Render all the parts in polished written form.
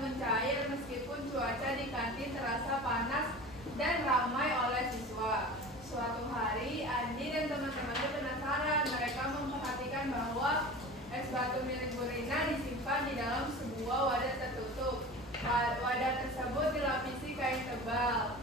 mencair meskipun cuaca di kantin terasa panas dan ramai oleh siswa. Suatu hari, Andi dan teman-temannya penasaran. Mereka memperhatikan bahwa es batu milik Bu Rina disimpan di dalam sebuah wadah tertutup. Wadah tersebut dilapisi kain tebal.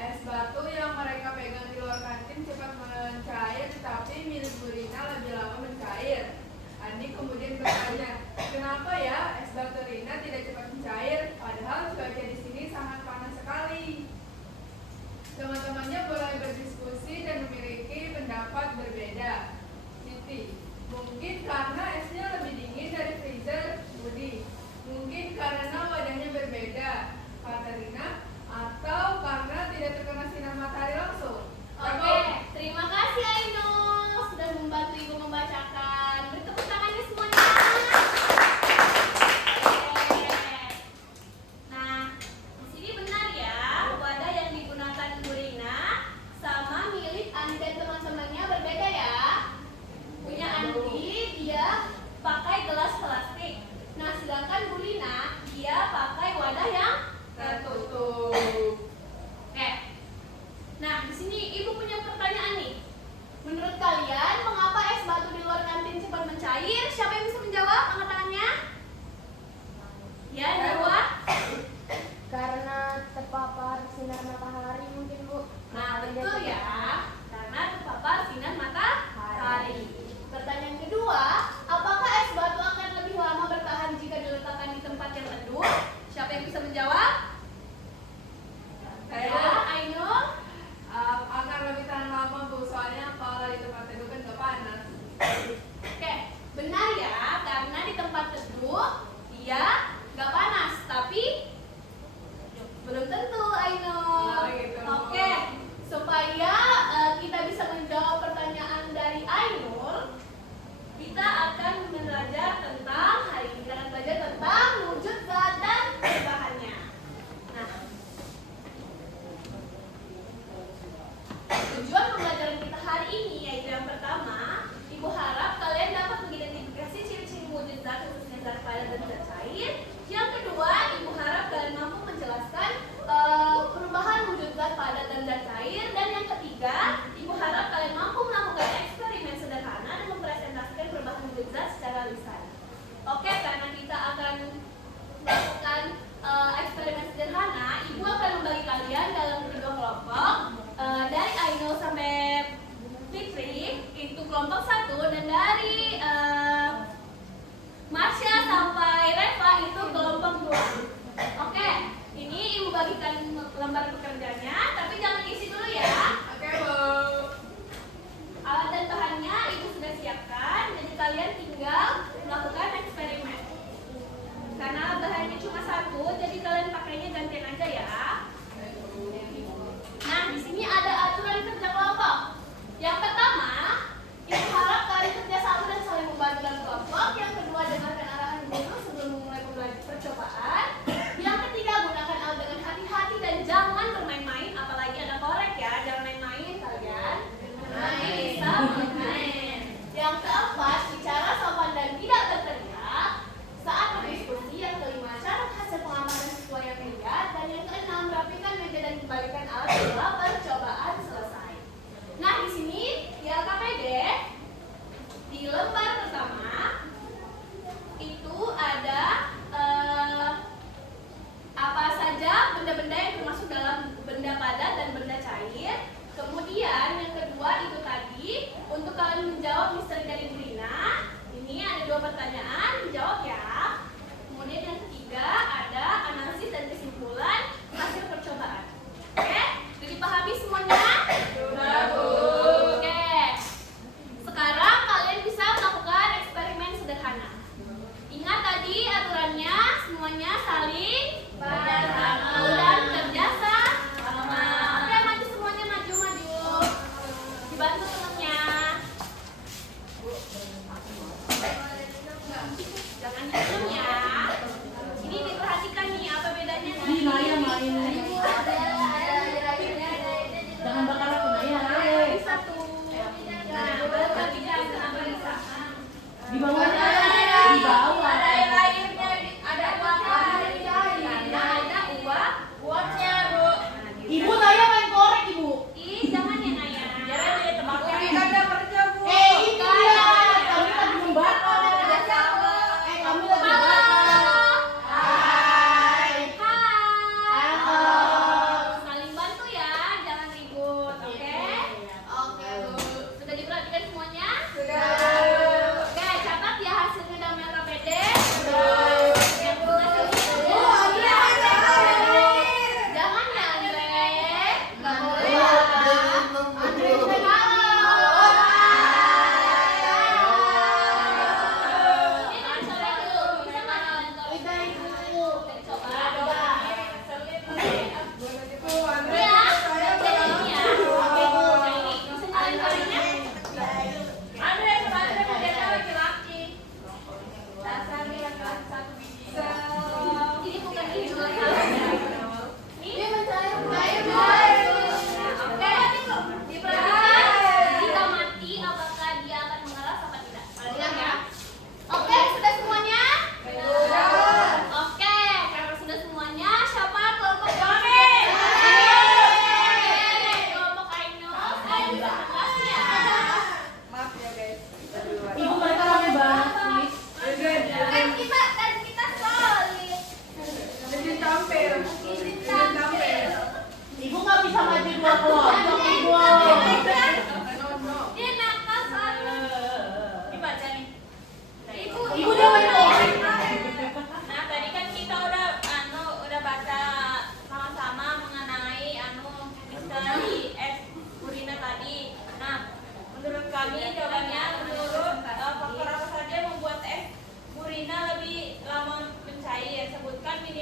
Es batu yang mereka pegang di luar kantin cepat mencair, tetapi milik Bu Rina lebih lama mencair. Andi kemudian bertanya, kenapa ya es batu Rina tidak cepat mencair, padahal cuaca di sini sangat panas sekali. Teman-temannya mulai berdiskusi dan memiliki pendapat berbeda. Siti, mungkin karena esnya lebih dingin dari freezer. Budi, mungkin karena wadahnya berbeda. Katerina, atau karena tidak terkena sinar matahari langsung. Oke, terima kasih Ainul sudah membantu Ibu membacakan. Bertepuk tangannya semuanya. Nah, di sini benar ya, wadah yang digunakan Bu Rina sama milik Andi dan teman-temannya berbeda ya. Punya Andi, dia pakai gelas plastik. Nah, sedangkan Bu Rina, dia pakai wadah yang tertutup. Oke. Nah, di sini Ibu punya pertanyaan nih. Menurut kalian, mengapa es batu di luar kantin cepat mencair? Siapa yang bisa menjawab? Angkat tangannya. Ya, jawab. Karena terpapar sinar matahari mungkin, Bu. Nah, betul ya. Karena terpapar sinar matahari. Pertanyaan kedua, apakah es batu akan lebih lama bertahan jika diletakkan di tempat yang teduh? Siapa yang bisa menjawab? Saya Ainul. akan lebih tahan lama, Bu, soalnya kalau di tempat teduh kan gak panas. Oke, benar ya, karena di tempat teduh dia nggak panas, tapi belum tentu Ainul. Oh, gitu. Oke, supaya kita bisa menjawab pertanyaan dari Ainul, kita akan belajar tentang hari ini kita akan belajar tentang wujud zat dan perubahannya. Nah, tujuan pembelajaran kita hari ini yaitu yang pertama, Ibu harap kalian dapat mengidentifikasi ciri-ciri wujud zat khususnya zat padat dan zat cair. Yang kedua, Ibu harap kalian mampu menjelaskan perubahan wujud zat padat dan zat cair. Dan yang ketiga, Ibu harap kalian mampu melakukan eksperimen sederhana dan mempresentasikan perubahan wujud zat secara lisan. Oke, karena kita akan melakukan eksperimen sederhana, Ibu akan membagi kalian dalam 3 kelompok. Dari Ainul sampai Fitri itu kelompok 1, dan dari Marsha sampai Reva itu kelompok 2. Oke, ini Ibu bagikan lembar pekerjaannya, tapi jangan isi dulu ya. Oke, Bu. Alat dan bahannya Ibu sudah siapkan, jadi kalian tinggal melakukan eksperimen. Karena bahannya cuma 1, jadi kalian pakainya gantian aja ya. Nah, di sini ada aturan kerja kelompok. Yang pertama, Ibu harap kalian kerjasama dan saling membantu dalam kelompok. Yang kedua, dengarkan arahan guru sebelum memulai percobaan. Yang ketiga, gunakan alat dengan hati-hati dan jangan bermain-main, apalagi ada korek ya. Jangan main-main kalian. Main bisa main. Yang keempat, bicara sopan dan tidak berteriak saat berdiskusi. Yang kelima, catat hasil pengamatan siswa yang dilihat. Dan yang keenam, rapikan meja dan kembalikan alat setelah percobaan selesai. Nah, di sini di LKPD di lembar pertama itu ada apa saja benda-benda yang termasuk dalam benda padat dan benda cair. Kemudian yang kedua itu tadi untuk kalian menjawab misteri dari Bu Rina. Ini ada 2 pertanyaan, dijawab ya. Kemudian yang ketiga ada analisis dan kesimpulan hasil percobaan. Oke, jadi pahami semuanya?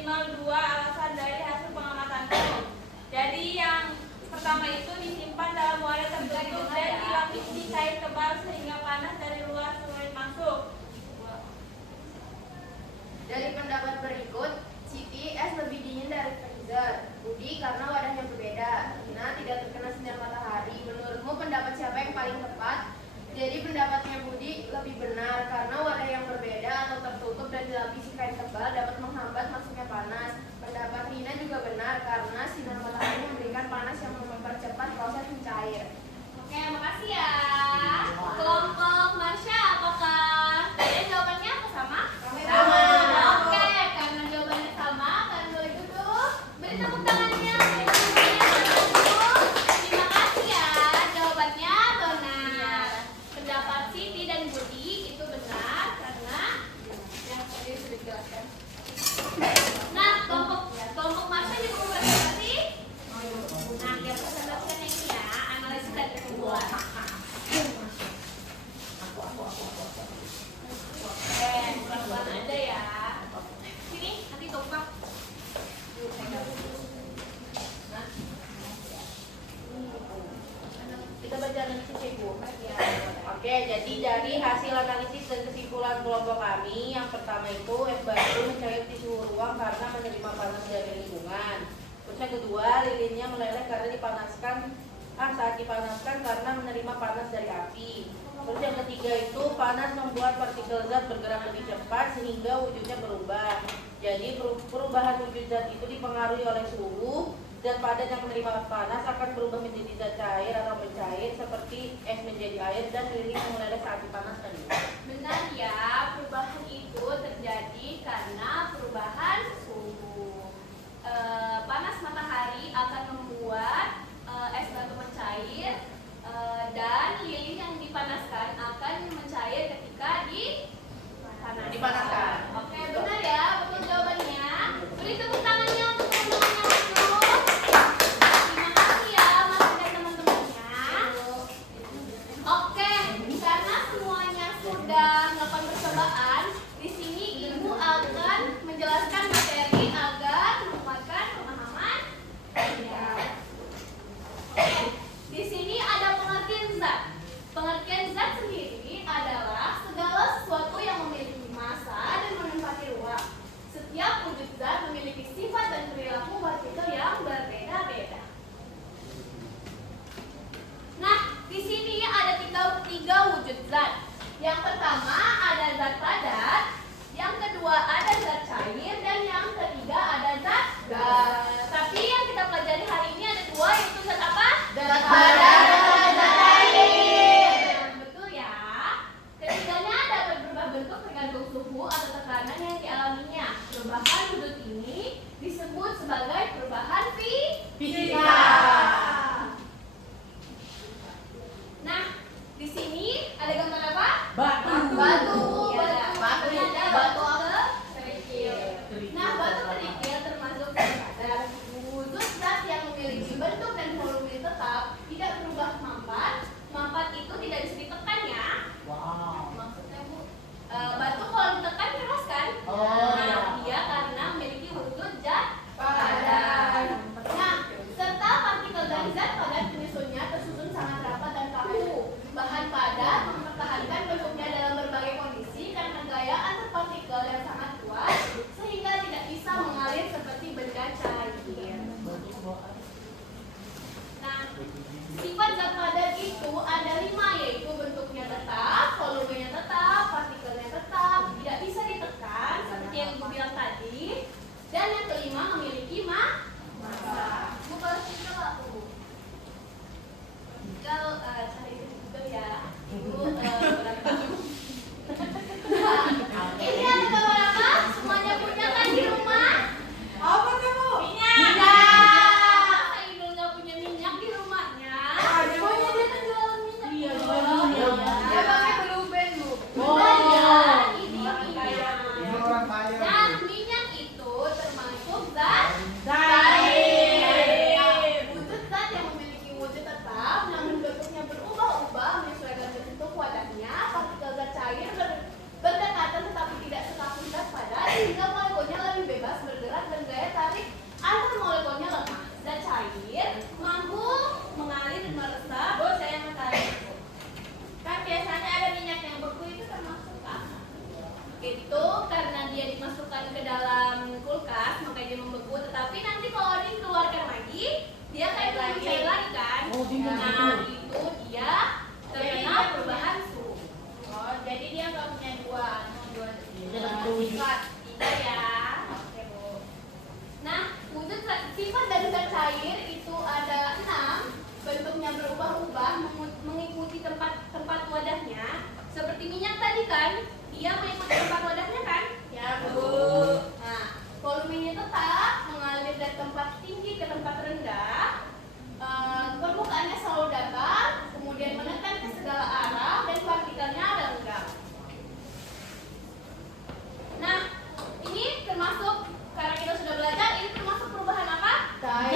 minimal 2 alasan dari hasil pengamatanku. Jadi yang pertama itu disimpan dalam wadah tertutup dan dilapisi di kain tebal sehingga panas dari luar sulit masuk. Dari pendapat berikut, Siti, es lebih dingin dari freezer. Budi, karena wadahnya berbeda. Rina, tidak terkena sinar matahari. Menurutmu pendapat siapa yang paling tepat? Jadi pendapatnya Budi lebih benar karena wadah yang berbeda atau tertutup dan dilapisi kain tebal dapat menghambat masuknya panas. Pendapat Rina juga benar karena sinar matahari memberikan panas yang mempercepat proses mencair. Oke, makasih ya. Kelompok Marsha, apakah kalian jawabannya apa sama? Sama. Oke, karena jawabannya sama, kalian boleh duduk. Beri tepuk tangannya. Terima kasih ya, jawabannya benar. Pendapat Siti dan Budi itu benar karena yang tadi sudah dijelaskan. Nah, kelompok Marsha juga mau presentasi. Nah, yang presentasinya ini ya, analisis dan kesimpulan. Pelan-pelan aja ya. Sini, nanti tumpah. Kita baca analisis Ibu. Oke, jadi dari hasil analisis dan kesimpulan kelompok kami, yang pertama itu es batu mencair di suhu ruang karena menerima panas dari lingkungan. Terus yang kedua, lilinnya meleleh karena saat dipanaskan karena menerima panas dari api. Terus yang ketiga itu panas membuat partikel zat bergerak lebih cepat sehingga wujudnya berubah. Jadi perubahan wujud zat itu dipengaruhi oleh suhu. Zat padat yang menerima panas akan berubah menjadi zat cair atau mencair seperti es menjadi air dan lilin yang meleleh saat dipanaskan. Benar ya, perubahan itu terjadi karena perubahan suhu. Panas matahari akan membuat es batu mencair dan lilin yang dipanaskan akan mencair ketika Dipanaskan. Oke, benar ya, betul jawabannya. Beri tepuk tangannya untuk teman-temannya dulu. Terima kasih ya, Mas dan teman-temannya. Oke, karena semuanya sudah melakukan percobaan, di sini Ibu akan menjelaskan materi agar menguatkan pemahaman. Di sini ada pengertian zat. Pengertian zat sendiri adalah segala sesuatu yang memiliki massa dan menempati ruang. Setiap wujud zat memiliki sifat dan perilaku partikel yang berbeda-beda. Nah, di sini ada tiga wujud zat. Yang pertama ada zat padat, yang kedua ada zat cair, dan yang ketiga ada zat gas. Tapi yang kita pelajari hari ini ada dua, yaitu zat apa? Zat padat dan zat cair. Betul ya. Ketiganya dapat berubah bentuk tergantung suhu atau tekanan yang dialaminya. Perubahan wujud ini disebut sebagai perubahan fisika. Nah, di sini ada gambar apa? Batu. Ya, Batu. ada Batu. kerikil. Nah, batu kerikil termasuk zat padat. Wujud zat yang memiliki bentuk dan volume tetap, tidak berubah mampat. Mampat itu tidak bisa ditekan ya. Maksudnya Bu, batu kalau ditekan keras kan? Nah, dia karena memiliki wujud zat padat. Nah, serta partikel dari zat padat penyusunnya tersusun sangat rapat dan kaku. Bahan padat mempertahankan bentuknya dalam berbagai kondisi karena gaya antar partikel yang sangat kuat sehingga tidak bisa mengalir seperti benda cair. Nah, sifat zat padat itu ada 5, yaitu bentuknya tetap, volumenya tetap, partikelnya tetap, tidak bisa ditekan seperti yang Ibu bilang tadi, dan yang kelima memiliki massa. Bu, kalau kita Bu, kalau cari itu ya, Ibu berapa? Ini ada gambar apa? Semuanya punya kan di rumah? Apa tuh, Bu? Minyak. Masa Idul nggak punya minyak di rumahnya? Pokoknya dia kan jualan minyak. Iya, Oh, iya. Dia pakai Blue Band, Bu. Benar ya, ini minyak. Ini orang kaya. Dan minyak itu termasuk zat Cair. cair itu ada 6, bentuknya berubah-ubah mengikuti tempat wadahnya. Seperti minyak tadi kan, dia mengikuti tempat wadahnya kan? Ya, Bu. Nah, volumenya tetap mengalir dari tempat tinggi ke tempat rendah. Permukaannya selalu datar, kemudian menekan ke segala arah, dan partikelnya ada lenggang. Nah, ini termasuk, karena kita sudah belajar, ini termasuk perubahan apa? Es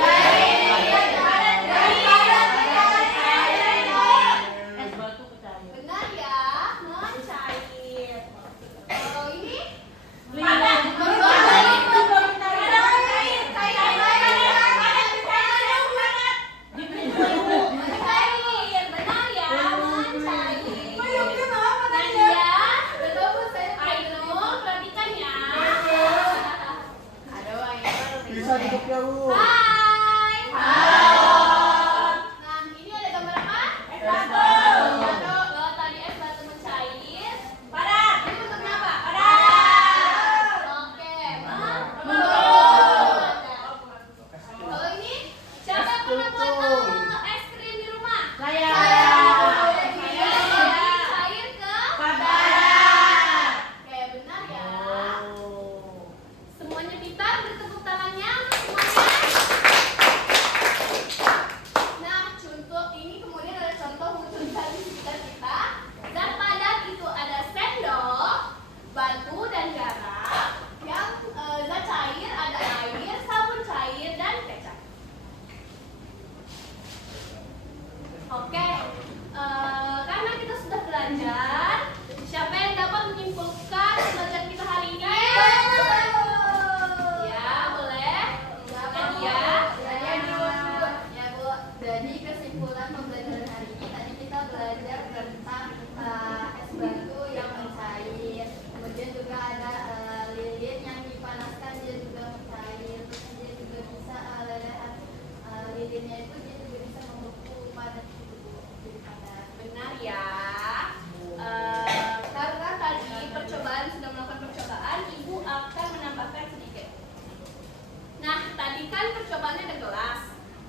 batu kecair. Benar ya, mencair. Kalau ini mencair, benar ya, mencair. Nadia, betul Bu, saya Ainul, perhatikan ya. ada Bang Iqbal. Bisa duduknya Bu. Hai. Nah, ini ada gambar apa? Es batu. Kalau tadi es batu mencair, padat. Ini bentuknya apa? Padat. Oke, padat. Kalau ini, siapa yang pernah buat es krim di rumah? Saya. Dia dari cair ke Padat. Oke, benar ya. Oh. Semuanya pintar, beri tepuk tangannya untuk semuanya. Nah, contoh ini kemudian ada contoh muncul dari sekitar kita. Zat padat itu ada sendok, batu, dan garam. Yang zat cair ada air, sabun cair, dan kecap. Oke, karena kita sudah belajar, siapa yang dapat menyimpulkan pelajaran kita hari ini? Ya, boleh. Nadia. Ya Bu, jadi kesimpulan pembelajaran hari ini tadi kita belajar tentang es batu yang mencair, kemudian juga ada lilin yang dipanaskan dia juga mencair, terus dia juga bisa lelehan lilinnya itu dia juga bisa membeku padat gitu Bu, jadi padat. Benar ya. Karena tadi percobaan sudah melakukan percobaan, Ibu akan menambahkan sedikit. Nah, tadi kan percobaannya ada gelas.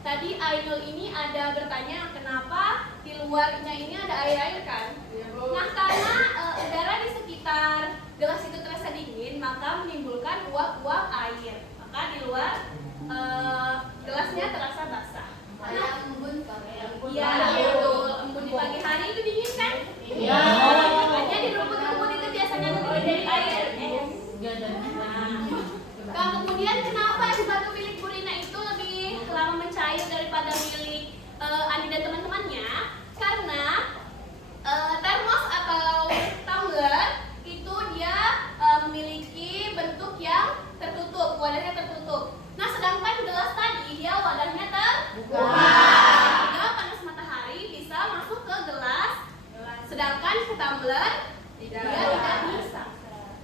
Tadi Ainul ini ada bertanya kenapa di luarnya ini ada air-air kan? Nah, karena udara di sekitar gelas itu terasa dingin, maka menimbulkan uap-uap air. Maka di luar gelasnya terasa basah. Kayak embun kan? Iya, betul. Embun di pagi hari itu dingin kan? Iya. Makanya di rumput-rumput itu biasanya lebih dari air. Enggak ada. Nah, kemudian kenapa es batu milik Bu Rina itu lebih lama mencair daripada milik Andi dan teman-temannya? Karena termos atau tumbler itu dia memiliki bentuk yang tertutup, wadahnya tertutup. Nah, sedangkan gelas tadi dia wadahnya terbuka. Sehingga panas matahari bisa masuk ke gelas, sedangkan ke tumbler dia tidak bisa.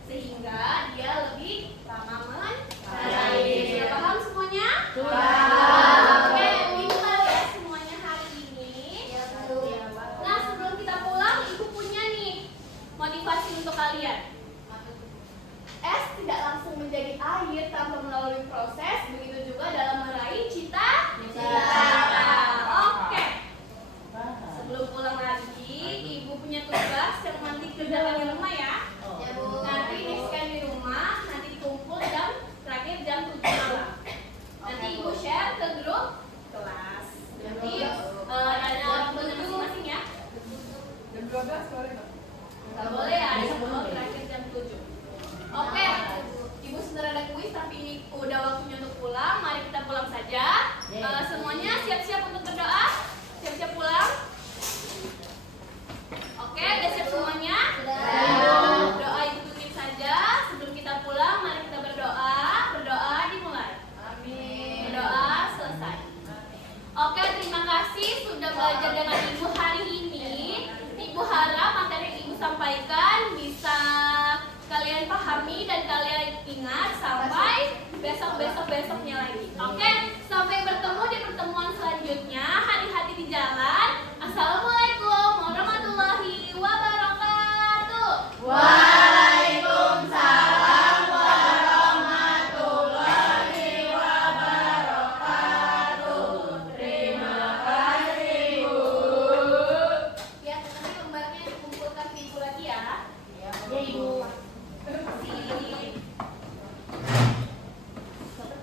Sehingga dia lebih lama mencair. Sudah paham semuanya? Oke, pintar ya semuanya hari ini. Nah, sebelum kita pulang, Ibu punya nih motivasi untuk kalian. Es tidak langsung menjadi air tanpa melalui proses, begitu juga dalam meraih cita-cita. Oke. Sebelum pulang lagi, Ibu punya tugas yang nanti kerjakan di rumah ya. Ya Bu. Nanti di scan di rumah, nanti dikumpul jam terakhir jam 7 malam. Nanti Ibu share ke grup kelas. Nanti ada waktunya masing-masing ya. Jam 12 boleh nggak? Nggak boleh ya, ada sebelum terakhir jam 7. Oke, Ibu sebentar ada kuis tapi udah waktunya untuk pulang. Mari kita pulang saja. Semuanya siap-siap untuk berdoa. Siap-siap pulang. Oke, udah siap semuanya? Doa Ibu tutup saja. Sebelum kita pulang, mari kita berdoa. Berdoa dimulai. Amin. Berdoa selesai. Oke, terima kasih sudah belajar dengan Ibu hari ini. Ibu harap materi yang Ibu sampaikan bisa kalian pahami dan kalian ingat sampai besok-besoknya lagi. Oke?